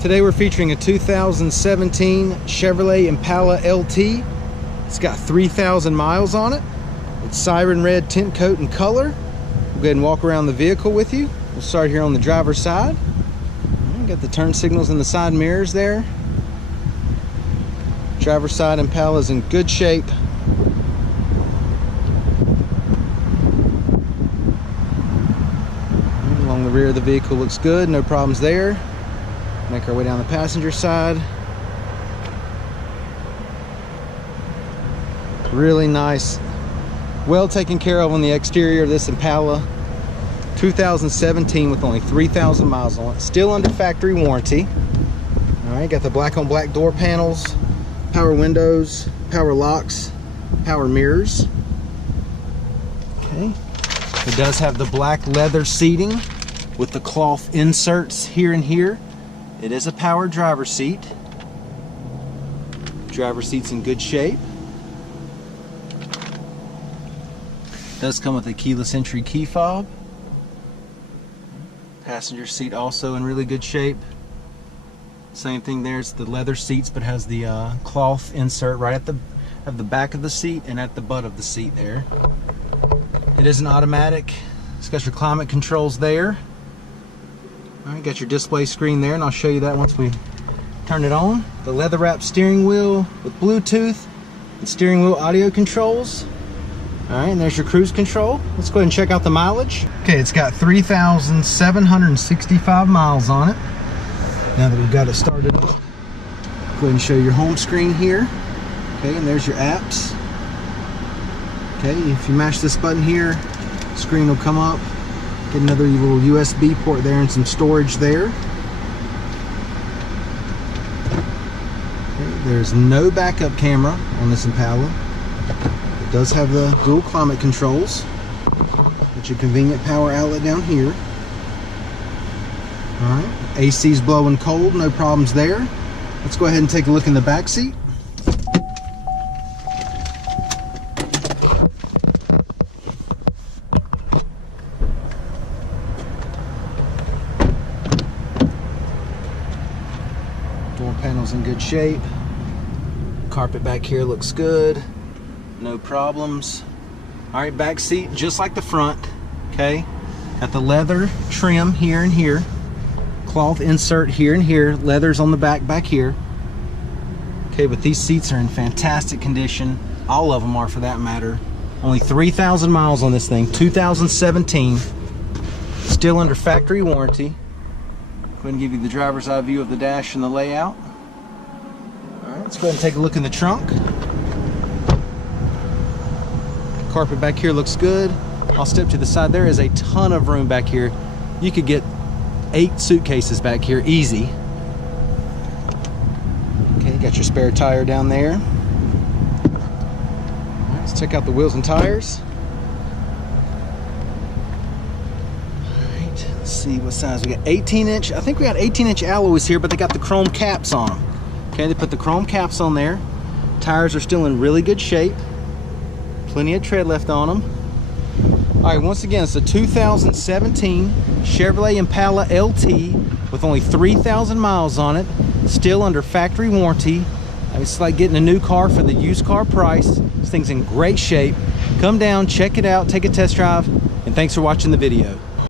Today we're featuring a 2017 Chevrolet Impala LT. It's got 3,000 miles on it. It's Siren red tint coat and color. We'll go ahead and walk around the vehicle with you. We'll start here on the driver's side. Got the turn signals in the side mirrors there. Driver's side Impala is in good shape. Along the rear of the vehicle looks good, no problems there. Make our way down the passenger side. Really nice, well taken care of on the exterior of this Impala. 2017 with only 3,000 miles on it. Still under factory warranty. All right, got the black on black door panels, power windows, power locks, power mirrors. Okay, it does have the black leather seating with the cloth inserts here and here. It is a power driver's seat. Driver's seat's in good shape. Does come with a keyless entry key fob. Passenger seat also in really good shape. Same thing, there's the leather seats, but has the cloth insert right at the back of the seat and at the butt of the seat there. It is an automatic. It's got your climate controls there. All right, got your display screen there, and I'll show you that once we turn it on. The leather wrapped steering wheel with Bluetooth and steering wheel audio controls. All right, and there's your cruise control. Let's go ahead and check out the mileage. Okay, it's got 3,765 miles on it. Now that we've got it started up, go ahead and show your home screen here. Okay, and there's your apps. Okay, if you mash this button here, screen will come up. Get another little USB port there and some storage there. Okay, there's no backup camera on this Impala. It does have the dual climate controls. Got your convenient power outlet down here. Alright, AC's blowing cold, no problems there. Let's go ahead and take a look in the back seat. Door panel's in good shape. Carpet back here looks good. No problems. All right, back seat just like the front. Okay, got the leather trim here and here, cloth insert here and here, leathers on the back here. Okay, but these seats are in fantastic condition. All of them are, for that matter. Only 3,000 miles on this thing. 2017. Still under factory warranty. Go ahead and give you the driver's eye view of the dash and the layout. All right, let's go ahead and take a look in the trunk. Carpet back here looks good. I'll step to the side. There is a ton of room back here. You could get 8 suitcases back here, easy. Okay, got your spare tire down there. All right, let's check out the wheels and tires. All right, let's see what size we got. 18-inch. I think we got 18-inch alloys here, but they got the chrome caps on them. Okay, they put the chrome caps on there. Tires are still in really good shape. Plenty of tread left on them. All right, once again, it's a 2017 Chevrolet Impala LT with only 3,000 miles on it. Still under factory warranty. It's like getting a new car for the used car price. This thing's in great shape. Come down, check it out, take a test drive, and thanks for watching the video.